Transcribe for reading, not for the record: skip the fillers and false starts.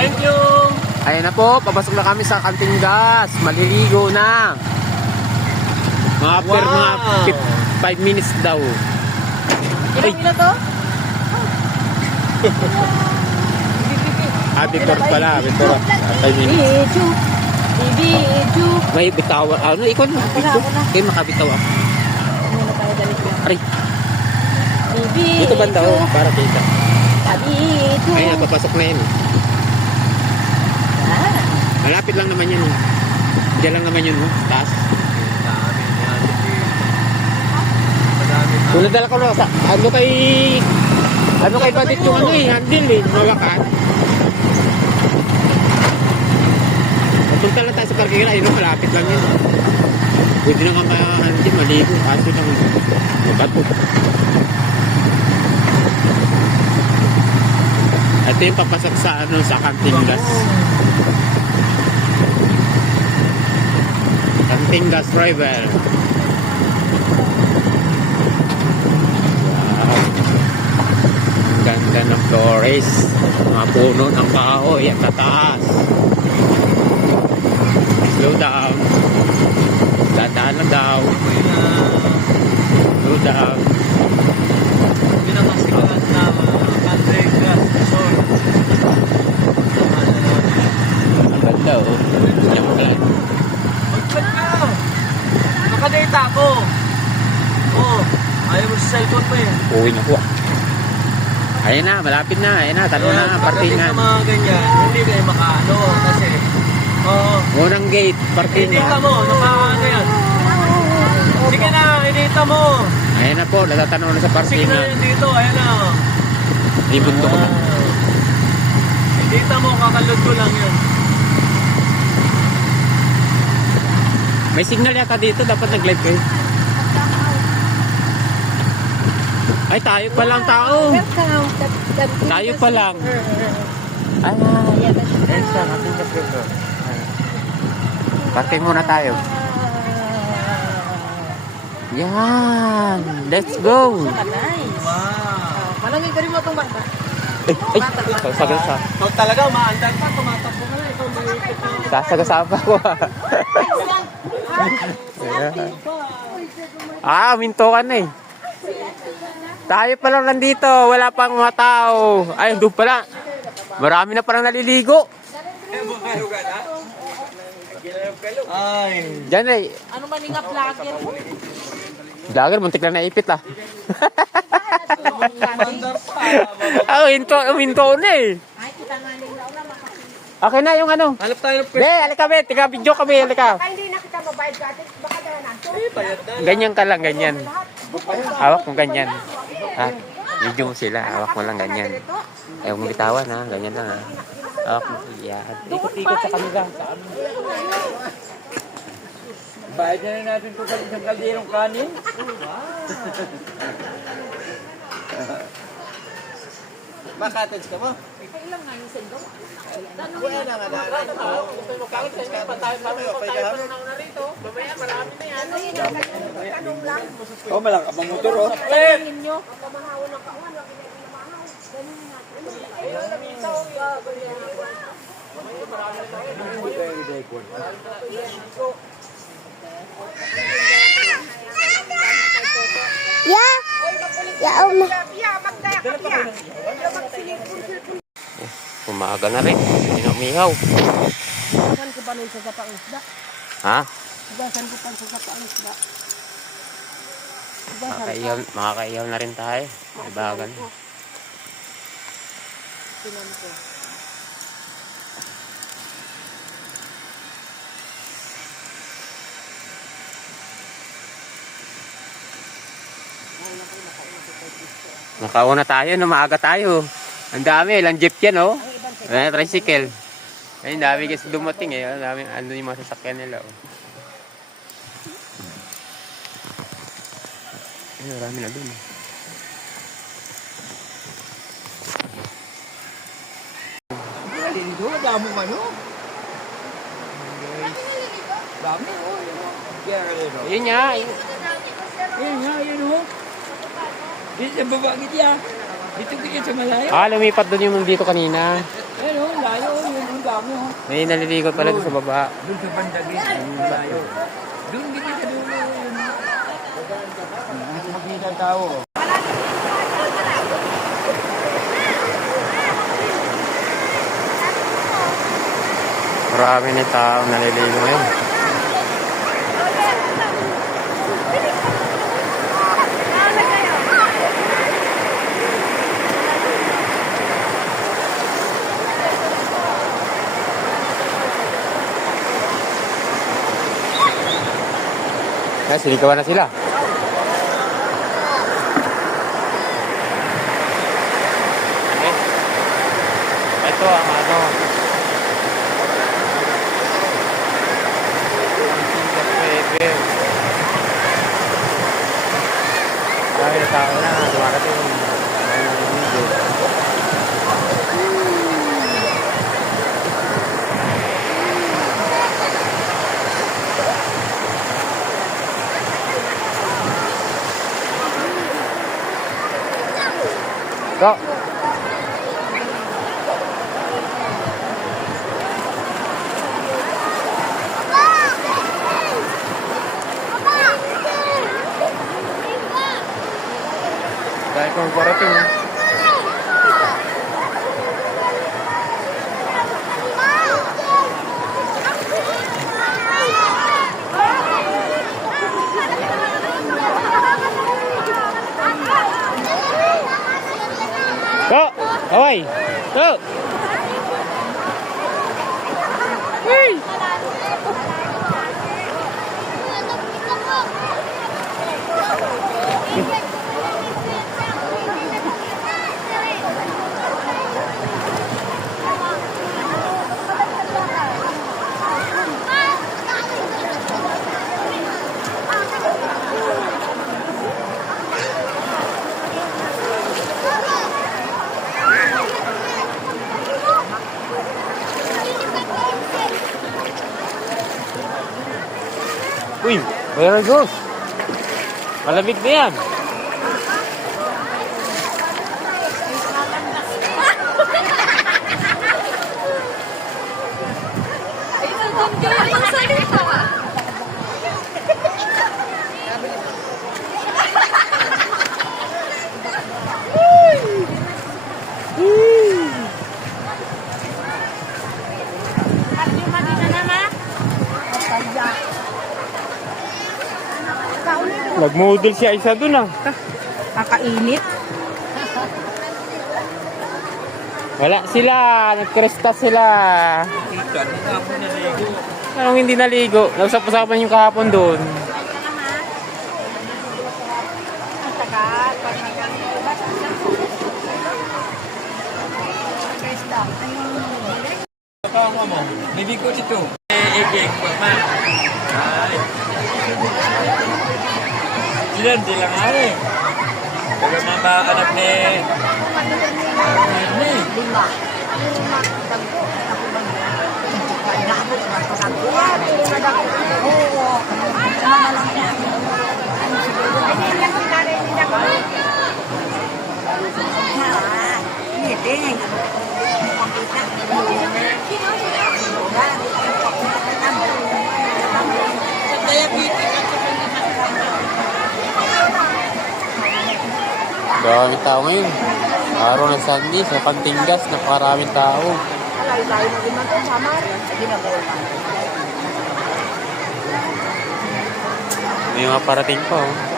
Thank you! Ayan na po, papasok na kami sa Cantingas. Maliligo na. Mga per mga 5 minutes daw. Ilang ilo to? Victor pala, Victor. 5 minutes. Video. May bitawa. Ano, ikaw na. Kayo makabitawa. Ano na tayo dali ko? Aray, Video. dito banda oh, para kita. Video. Ayun, papasok na yun. Malapit lang naman yun. Diyan lang naman yun, taas. Kung nadala ko na sa, ano kay Badit yung ano eh, handle eh, nawakan. Punta lang tayo sa parking na, yun malapit lang yun. Pwede na kang handle, maligo, kaso lang mabato. Ito yung papasok sa ano, sa Cantingas. Cantingas River. Ganda ng flores, mga puno ng kahoy at tataas. Slow down, dadaan lang daw. Slow down. Hindi na masigahan na Cantingas Resort. Ang ganda oh. Yan mo lang. Mag-vlog ka! Nakadata ako! Oo, ayaw mo sa cellphone mo eh. Uwi na po ah. Ayun na, malapit na. Ayun na, talo na, parkingan. Pagdating sa mga ganyan, hindi kayo makaano kasi Unang gate, parkingan. inita mo, nakaano yan. Sige na, inita mo. Ayun na po, natatanong na sa Sige na parkingan. yan dito, ayan na. Ibunto ko na. Inita mo, kakalod ko lang yan. May signal yata dito, dapat nag-live kayo. Ay, tayo pa lang tao. Tayo pa lang. Ay, yan siya, ating kapito. Parking muna tayo. Yan, let's go. Nice. Wow. Malangin ka rin mo itong bata. Sagasa. Ikaw talaga, maandar pa, tumatakbo ka na. Ikaw maliit ka. Sasagasama ko. Ah, minto ka na eh. Tayo pa lang nandito, wala pang mga tao. Ay, doon pala. Marami na parang naliligo. Ay. Diyan eh. Ano man nga vlogger mo? Vlogger, muntik lang naipit ah. Maandar pa. Ah, minto na eh. Ay, kita nga nila ulam. Okay na yung ano. Hanap tayo ng Be, halika be, tiga video kami, halika. Hindi na kita mabayad ka. Baka dala na. bayad na. Ganyan ka lang, ganyan. Hawak mo ganyan. Ha? Video mo sila, hawak mo lang ganyan. Ayaw mong bitawan ha, ganyan lang ha. Hawak mo, yan. Ikot-ikot sa kanila. Bayad na natin ito sa isang kalderong kanin. Makatage ka mo? Ilang nga yung sendo? Wala na nga na. Oh, malang ka motor oh. Tanungin nyo. Ya. Ya, Oma. Umaga na rin, hindi na umihaw. Saan ko pa nun sa sapang isda? Ha? Saan ko pa sa sapang isda? Makakaihaw na rin tayo. Ibagan. Tinan ko. Nakauna tayo, maaga tayo. Ang dami, ilang jeep yan oh. Tricycle. Ayun, dami guys dumating eh. Ang dami, ano yung mga sasakyan nila oh. Ayun, marami na dun. Lindo, damo ka no? Dami oh. Ayun nga. Ayun nga, ayun oh. Dito sa baba gitya. Dito kaya sa malayo. Ah, lumipat doon yung dito kanina. Ayun oh, layo oh. dami oh. May naliligo pala doon sa baba. Doon sa bandagis, tayo. Doon din sa dulo yun. Makita ang tao. Marami ni tao naliligo ngayon. Kaya sinigawan na sila. Ito ang ano. Marami na tao na. Dumarating. Go! Dahil kung parating. Go! Away! Go! Hey! Uy, very good. Malamig na yan. Nag-model siya isa dun ah. Kakainit. Wala sila. Nagkresta sila. Kita, hindi na ako naligo. Anong hindi naligo? Nagsap-usapan yung kahapon dun. Tama mo, niligo dito. Egeg, mama. Ay. Di lang ari. Pero mga anak ni... Lima. Dami tao ngayon. Araw ng Sunday, sa Pantingas, napakaraming tao. Layo-layo na din natin, samar. Sige na po. May mga parating pa oh.